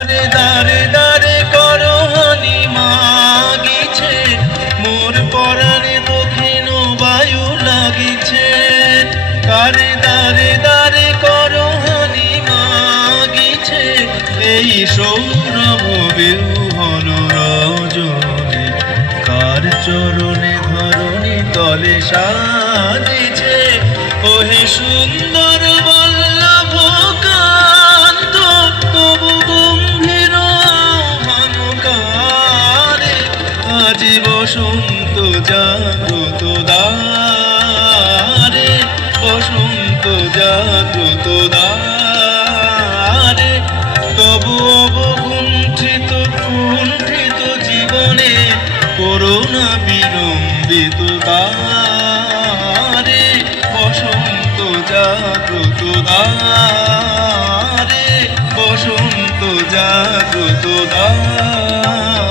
দারে দারে করহানি মাগিছে, মোর পরাণে দক্ষিণ বায়ু লাগিছে। কারে দারে দারে করহানি মাগিছে, এই সৌরভ বিহল রজনী কার চরণে ধরণী তলে সাজিছে। ওহে সুন্দর বল্লভ কান্ত, তবু গম্ভীর আহ্বানকারে আজি বসন্ত জাগ্রত দ্বারে, বসন্ত জাগ্রত দ্বারে। তবু অবকুণ্ঠিত কুণ্ঠিত জীবনে করুণা বিলম্বিত তারে, বসন্ত জাগ্রত দ্বারে, বসন্ত জাগ্রত দ্বারে।